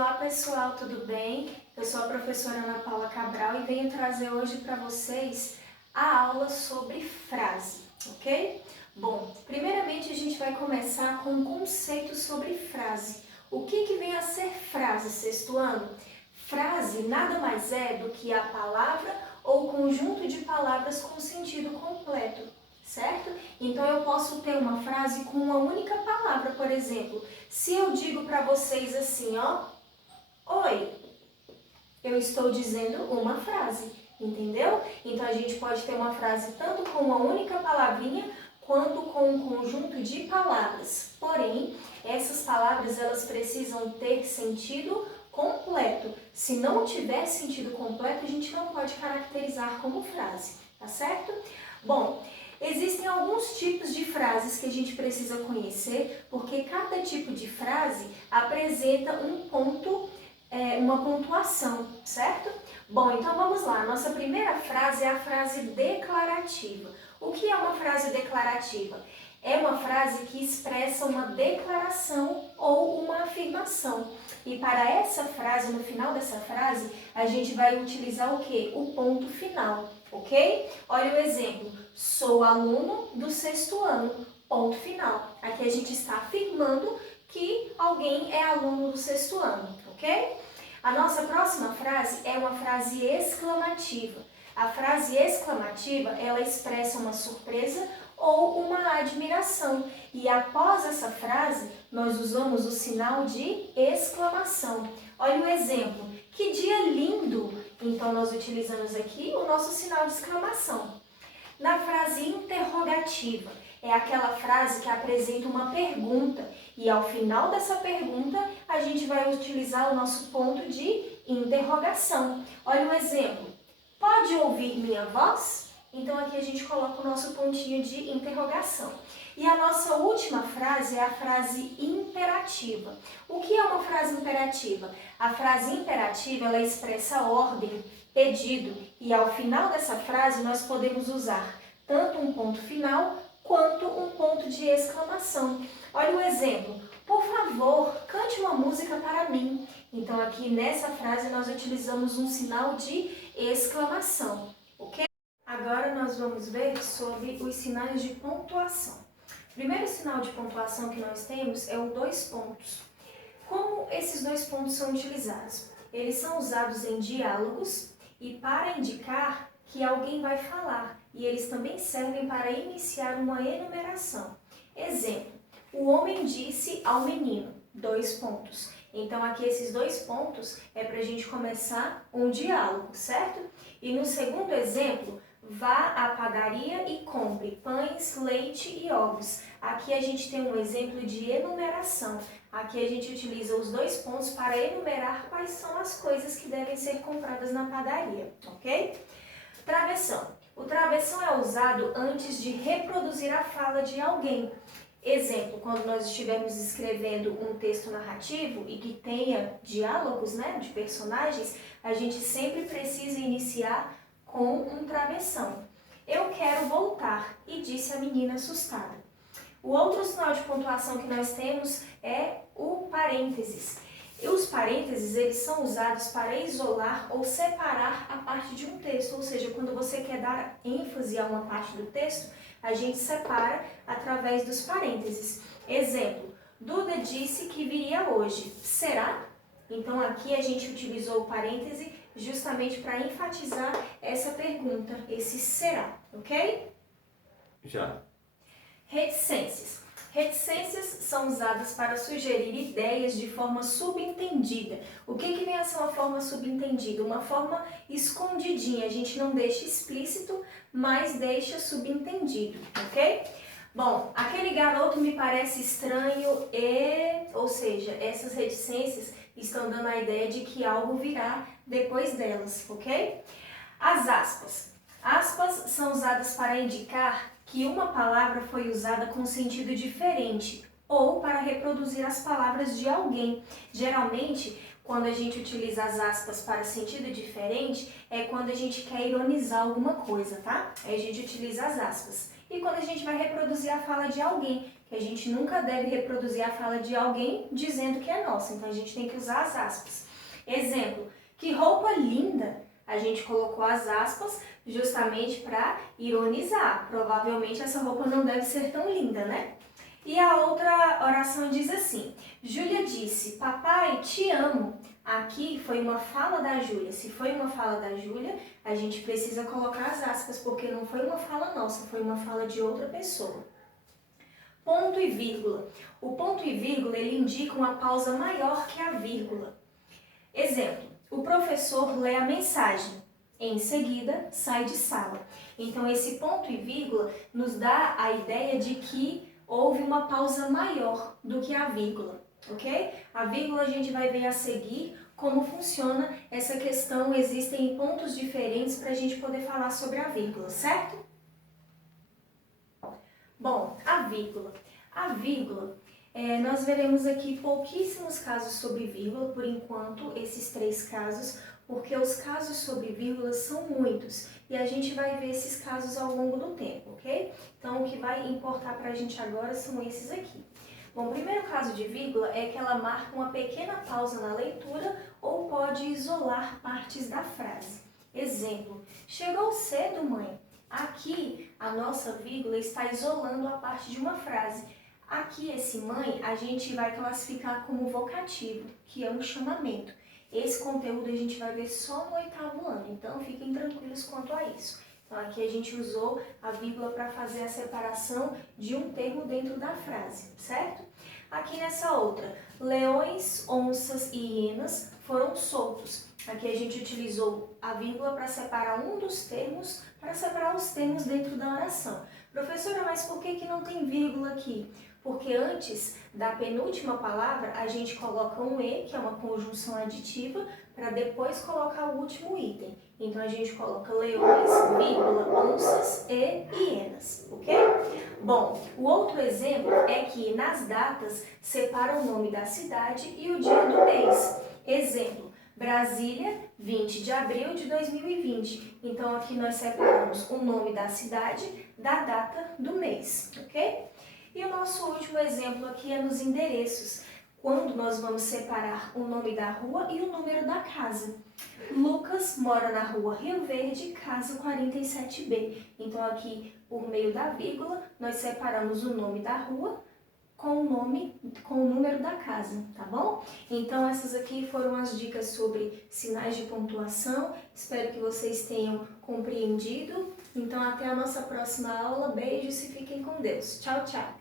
Olá pessoal, tudo bem? Eu sou a professora Ana Paula Cabral e venho trazer hoje para vocês a aula sobre frase, ok? Bom, primeiramente a gente vai começar com um conceito sobre frase. O que vem a ser frase, sexto ano? Frase nada mais é do que a palavra ou conjunto de palavras com sentido completo, certo? Então eu posso ter uma frase com uma única palavra, por exemplo. Se eu digo para vocês assim, ó, oi, eu estou dizendo uma frase, entendeu? Então a gente pode ter uma frase tanto com uma única palavrinha quanto com um conjunto de palavras. Porém, essas palavras elas precisam ter sentido completo. Se não tiver sentido completo, a gente não pode caracterizar como frase, tá certo? Bom, existem alguns tipos de frases que a gente precisa conhecer, porque cada tipo de frase apresenta um ponto, uma pontuação, certo? Bom, então vamos lá. Nossa primeira frase é a frase declarativa. O que é uma frase declarativa? É uma frase que expressa uma declaração ou uma afirmação. E para essa frase, no final dessa frase, a gente vai utilizar o quê? O ponto final, ok? Olha o exemplo. Sou aluno do sexto ano, ponto final. Aqui a gente está afirmando que alguém é aluno do sexto ano, ok? A nossa próxima frase é uma frase exclamativa. A frase exclamativa, ela expressa uma surpresa ou uma admiração. E após essa frase, nós usamos o sinal de exclamação. Olha o exemplo. Que dia lindo! Então, nós utilizamos aqui o nosso sinal de exclamação. Na frase interrogativa, é aquela frase que apresenta uma pergunta e ao final dessa pergunta a gente vai utilizar o nosso ponto de interrogação. Olha um exemplo. Pode ouvir minha voz? Então aqui a gente coloca o nosso pontinho de interrogação. E a nossa última frase é a frase imperativa. O que é uma frase imperativa? A frase imperativa ela expressa ordem, pedido, e ao final dessa frase nós podemos usar tanto um ponto final quanto um ponto de exclamação. Olha o exemplo. Por favor, cante uma música para mim. Então aqui nessa frase nós utilizamos um sinal de exclamação, ok? Agora nós vamos ver sobre os sinais de pontuação. O primeiro sinal de pontuação que nós temos é o 2 pontos. Como esses 2 pontos são utilizados? Eles são usados em diálogos e para indicar que alguém vai falar, e eles também servem para iniciar uma enumeração. Exemplo, o homem disse ao menino, 2 pontos. Então aqui esses 2 pontos é para a gente começar um diálogo, certo? E no segundo exemplo, vá à padaria e compre pães, leite e ovos. Aqui a gente tem um exemplo de enumeração. Aqui a gente utiliza os 2 pontos para enumerar quais são as coisas que devem ser compradas na padaria, ok? Travessão. O travessão é usado antes de reproduzir a fala de alguém. Exemplo, quando nós estivermos escrevendo um texto narrativo e que tenha diálogos, né, de personagens, a gente sempre precisa iniciar com um travessão. Eu quero voltar, e disse a menina assustada. O outro sinal de pontuação que nós temos é o parênteses. E os parênteses, eles são usados para isolar ou separar a parte de um texto, ou seja, quando você quer dar ênfase a uma parte do texto, a gente separa através dos parênteses. Exemplo, Duda disse que viria hoje. Será? Então aqui a gente utilizou o parêntese justamente para enfatizar essa pergunta, esse será, ok? Já. Reticências. Reticências são usadas para sugerir ideias de forma subentendida. O que vem a ser uma forma subentendida? Uma forma escondidinha. A gente não deixa explícito, mas deixa subentendido, ok? Bom, aquele garoto me parece estranho ou seja, essas reticências estão dando a ideia de que algo virá depois delas, ok? As aspas. Aspas são usadas para indicar que uma palavra foi usada com sentido diferente ou para reproduzir as palavras de alguém. Geralmente, quando a gente utiliza as aspas para sentido diferente, é quando a gente quer ironizar alguma coisa, tá? Aí a gente utiliza as aspas. E quando a gente vai reproduzir a fala de alguém, que a gente nunca deve reproduzir a fala de alguém dizendo que é nossa, então a gente tem que usar as aspas. Exemplo, que roupa linda! A gente colocou as aspas justamente para ironizar. Provavelmente essa roupa não deve ser tão linda, né? E a outra oração diz assim: Júlia disse, papai, te amo. Aqui foi uma fala da Júlia. Se foi uma fala da Júlia, a gente precisa colocar as aspas, porque não foi uma fala nossa, foi uma fala de outra pessoa. Ponto e vírgula. O ponto e vírgula, ele indica uma pausa maior que a vírgula. Exemplo, o professor lê a mensagem. Em seguida, sai de sala. Então, esse ponto e vírgula nos dá a ideia de que houve uma pausa maior do que a vírgula, ok? A vírgula a gente vai ver a seguir como funciona essa questão. Existem pontos diferentes para a gente poder falar sobre a vírgula, certo? Bom, a vírgula. A vírgula, nós veremos aqui pouquíssimos casos sobre vírgula, por enquanto, esses 3 casos, porque os casos sobre vírgula são muitos e a gente vai ver esses casos ao longo do tempo, ok? Então, o que vai importar para a gente agora são esses aqui. Bom, o primeiro caso de vírgula é que ela marca uma pequena pausa na leitura ou pode isolar partes da frase. Exemplo, chegou cedo, mãe. Aqui, a nossa vírgula está isolando a parte de uma frase. Aqui, esse mãe, a gente vai classificar como vocativo, que é um chamamento. Esse conteúdo a gente vai ver só no 8º ano, então fiquem tranquilos quanto a isso. Então, aqui a gente usou a vírgula para fazer a separação de um termo dentro da frase, certo? Aqui nessa outra, leões, onças e hienas foram soltos. Aqui a gente utilizou a vírgula para separar um dos termos, para separar os termos dentro da oração. Professora, mas por que não tem vírgula aqui? Porque antes da penúltima palavra, a gente coloca um E, que é uma conjunção aditiva, para depois colocar o último item. Então, a gente coloca leões, vírgula, onças e hienas, ok? Bom, o outro exemplo é que nas datas separa o nome da cidade e o dia do mês. Exemplo, Brasília, 20 de abril de 2020. Então, aqui nós separamos o nome da cidade da data do mês, ok? E o nosso último exemplo aqui é nos endereços, quando nós vamos separar o nome da rua e o número da casa. Lucas mora na rua Rio Verde, casa 47B. Então, aqui, por meio da vírgula, nós separamos o nome da rua com o número da casa, tá bom? Então, essas aqui foram as dicas sobre sinais de pontuação. Espero que vocês tenham compreendido. Então, até a nossa próxima aula. Beijos e fiquem com Deus. Tchau, tchau!